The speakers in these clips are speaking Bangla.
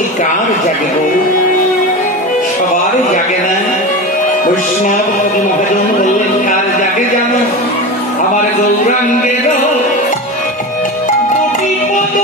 ভক্তি কার জাগে গো? সবার জাগে না। বৈষ্ণব কবি মহাজন বললেন কার জাগে জানো? আমার গৌরাঙ্গের দুটি পদ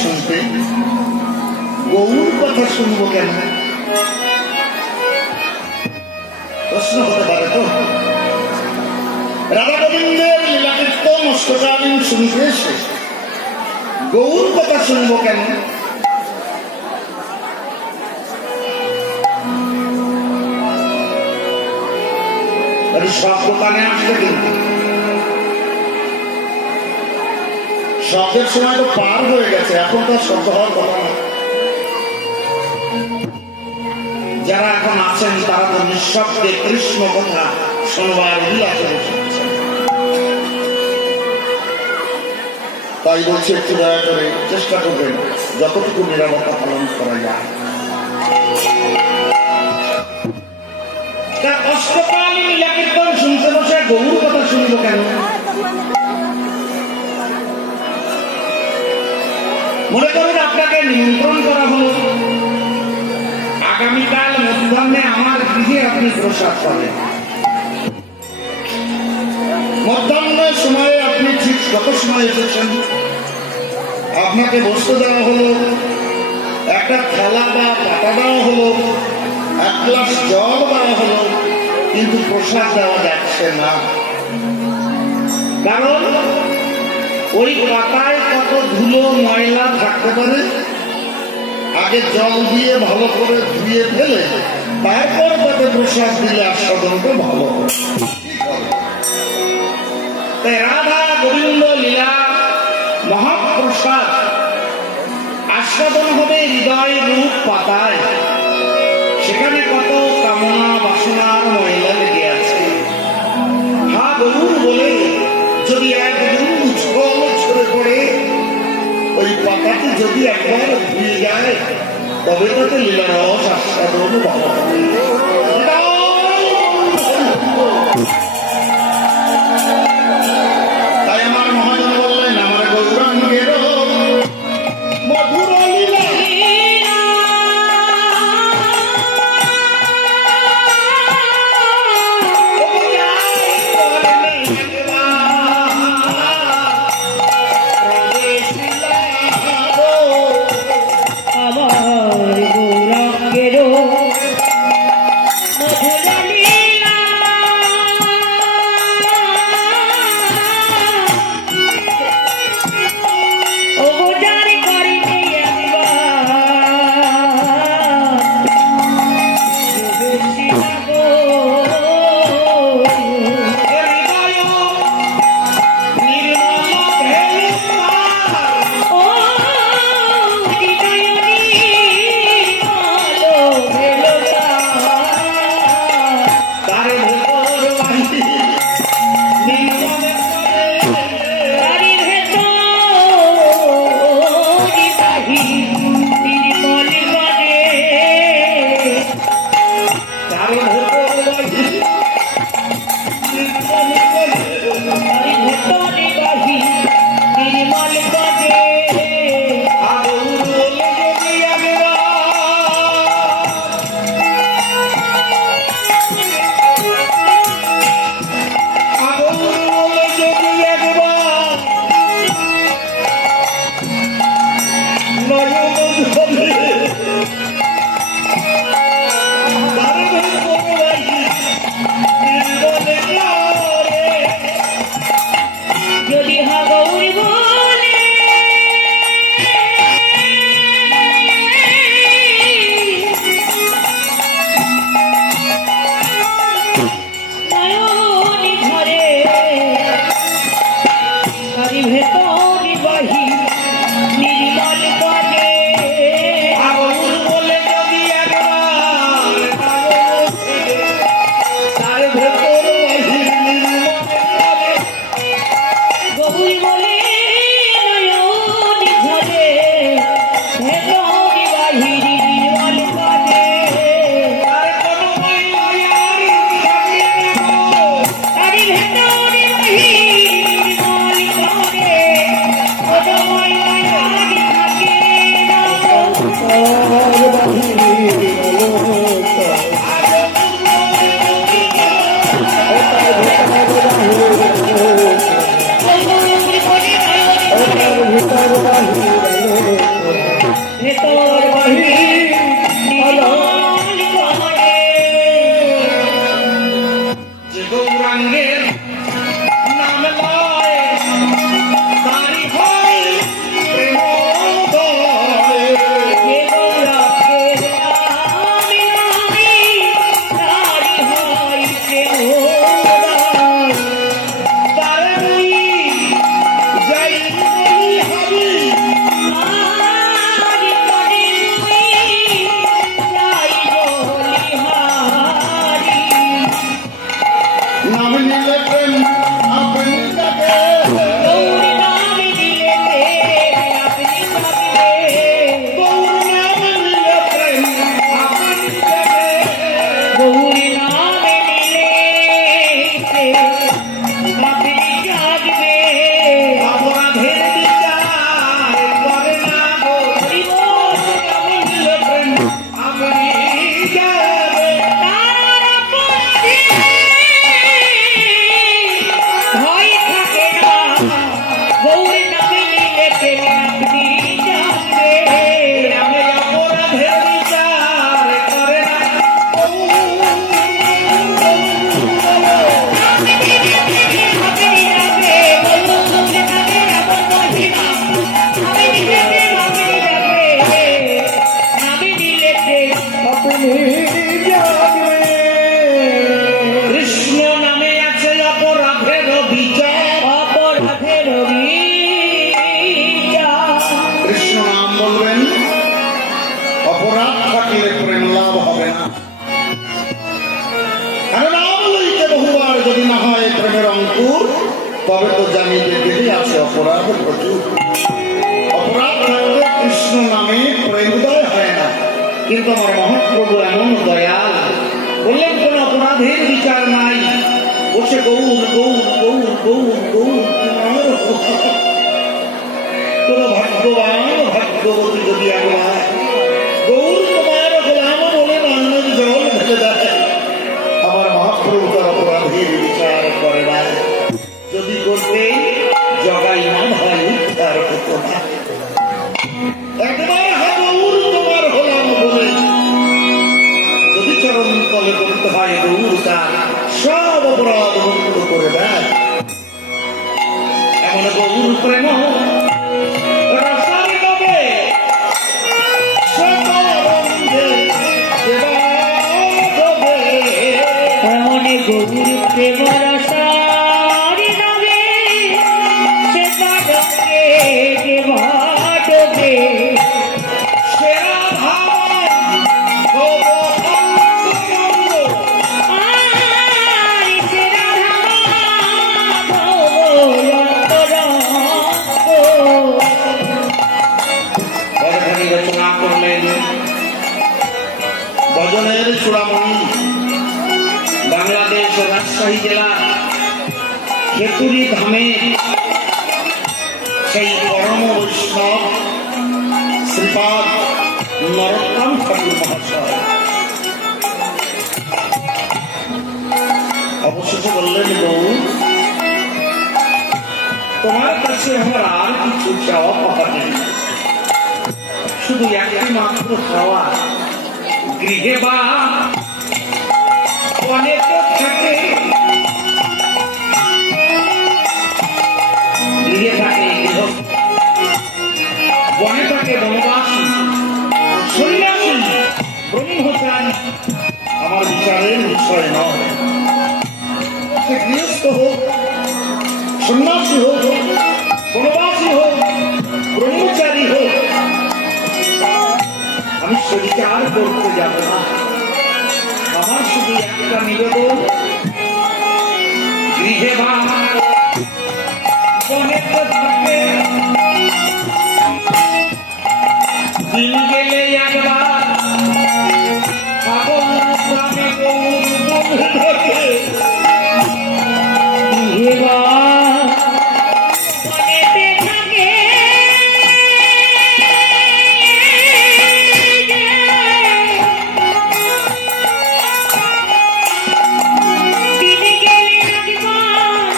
শুনতে গৌর কথা শুনবো কেন? প্রশ্ন হতে পারে তো। রাধা গোবিন্দের লীলাকীর্তন অষ্টকালীন শুনতে এসে গৌর কথা শুনবো কেন? সব দোকানে আসবে কিন্তু শব্দের সময় তো পার হয়ে গেছে, এখন তো শব্দ হওয়ার কথা না। যারা এখন আছেন তারা তো নিঃশব্দে কৃষ্ণ কথা শোনবার উল্লাসে বসেছেন। তাই বলছি একটু দয়া করে চেষ্টা করবেন যতটুকু নিরাপত্তা পালন করা যায়। অষ্টকালীন লীলাকীর্তন শুনতে বসে গৌর কথা শুনবো কেন? মনে করুন আপনাকে নিমন্ত্রণ করা হলো, আগামীকাল মধ্যাহ্নে আমার গৃহে আপনি প্রসাদ পাবেন। মধ্যাহ্নের সময়ে আপনি ঠিক কত সময় এসেছেন? আপনাকে বসতে দেওয়া হলো, একটা থালা বা পাতা দেওয়া হলো, এক গ্লাস জল দেওয়া হলো, কিন্তু প্রসাদ দেওয়া যাচ্ছে না। কারণ ওই পাতায় কত ধুলো ময়লা থাকতে পারে। আগে জল দিয়ে ভালো করে ধুয়ে ফেলে তারপর তাকে প্রসাদ দিলে আস্বাদনটা ভালো হবে। তাই রাধা গোবিন্দ লীলা মহাপ্রসাদ আস্বাদন হবে হৃদয় রূপ পাতায়। সেখানে কত কামনা বাসনার ময়লা লেগে আছে। হা গরুর বলে যদি একদিন উচ্ছল ছড়ে পড়ে ওই পাতাটি যদি একবার ধুয়ে যায় তবে তাতে লীলারস আস্বাদন পাওয়া হবে। তাই আমার মহাজন বললেন আমার গৌরাঙ্গের মধুর লীলা তবে তো জানি যে দেহে আছে অপরাধ প্রচুর। অপরাধ থাকলে কৃষ্ণ নামে প্রেমোদয় হয় না। কিন্তু আমার মহাপ্রভু এমন দয়াল, বললেন কোন অপরাধের বিচার নাই, বসে গৌর গৌর গৌর গৌর গৌর কোন ভাগ্যবান ভাগ্যবতী যদি একবার গৌর তোমার গোলাম বলে নয়নের জল ঢেলে দেয়, আমার মহাপ্রভু তার অপরাধের বিচার করে না। যদি করতে জগাই না হয় উদ্ধার হতো না। একবার গৌর তোমার হলাম বলে যদি চরণ তলে করতে হয় গৌর তার সব অপরাধ মুক্ত করে দেয়। এমন গৌর প্রেম রসায়ন হবে এমন গৌর প্রেম রসায়ন হবে সে পাদকে দেবাটবে সেরা ভাবা আই সে রাধা ভবন্তরঙ্গ। বরখানি রচনা করলেন ভজনের চূড়ামণি, বাংলাদেশ রাজশাহী জেলা খেতুরি ধামে সেই পরম বৈষ্ণব শ্রীপাদ নরোত্তম ঠাকুর মহাশয় অবশেষে বললেন, গৌর তোমার কাছে আমার আর কিছু চাওয়া পাওয়া নেই, শুধু একটি মাত্র চাওয়া, গৃহে বা অনেক থাকে, গৃহে থাকে গৃহস্থ, বনে থাকে বনবাসী, সন্ন্যাসী, ব্রহ্মচারী আমার বিচারের বিষয় নয়। সে গৃহস্থ হোক, সন্ন্যাসী হোক, বনবাসী হোক, ব্রহ্মচারী হোক, আমি সবিচার করতে যাব না। আমার শুধু একটা নিবেদন, গৃহে বা বনে তো থাকে, দিন গেলে একবার পাগল প্রাণে গৌর বন্ধু থাকে। দেবা বনেতে থাকে দিন গেলে একবার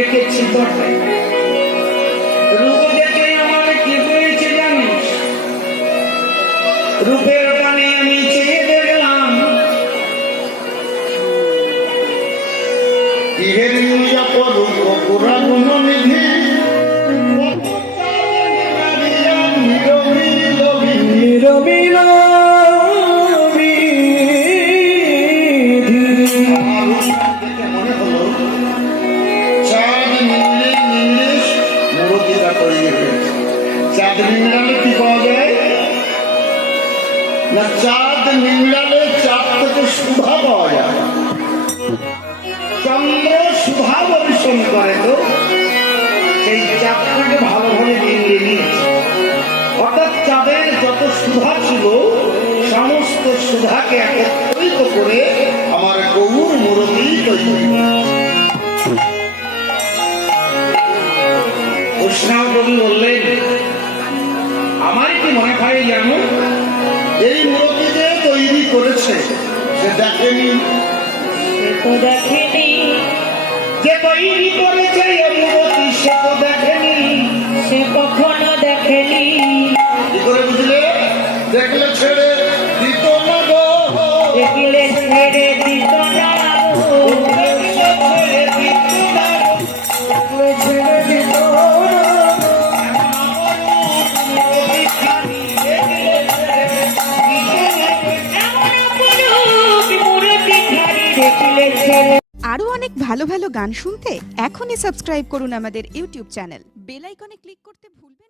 রেখেছি তোকে। রূপ দেখে আমার কি হয়েছে জানিস? রূপের পানে আমি চেয়ে দেখলাম ইহের নিয়া পরূপ পুরা গুণ নিধি মনে হলো চাঁদ নিংড়ে নিংড়ে মূর্তিটা তৈরি হয়েছে। চাঁদ নিংড়ালে কি পাওয়া যায় না? চাঁদ নিংড়ালে চাঁদ থেকে সুধা পাওয়া যায়। চন্দ্র সুধা বর্ষণ করে তো সেই চাঁদটাকে ভালোভাবে নিংড়ে নিয়েছে। অর্থাৎ চাঁদের যত সুধা ছিল সমস্ত সুধাকে একত্রিত করে আমার গৌর মূর্তি তৈরি। কৃষ্ণাও কবি বললেন আমার কি মনে হয় জানো? এই মূর্তি যে তৈরি করেছে সে দেখেনি, সে তো দেখেনি। যে তৈরি করেছে এই মূর্তি সে তো দেখেনি, সে কখনো দেখেনি। কি করে বুঝলে? দেখলে ছেড়ে দিত না গো, দেখলে ছেড়ে দিত না গো, ছেড়ে দিত না গো, ছেড়ে দিত না গো। এমন অপরূপ মূর্তি ধারী দেখলে ছেড়ে। আরও অনেক ভালো ভালো গান শুনতে এখনই সাবস্ক্রাইব করুন আমাদের ইউটিউব চ্যানেল। বেল আইকনে ক্লিক করতে ভুলবেন না।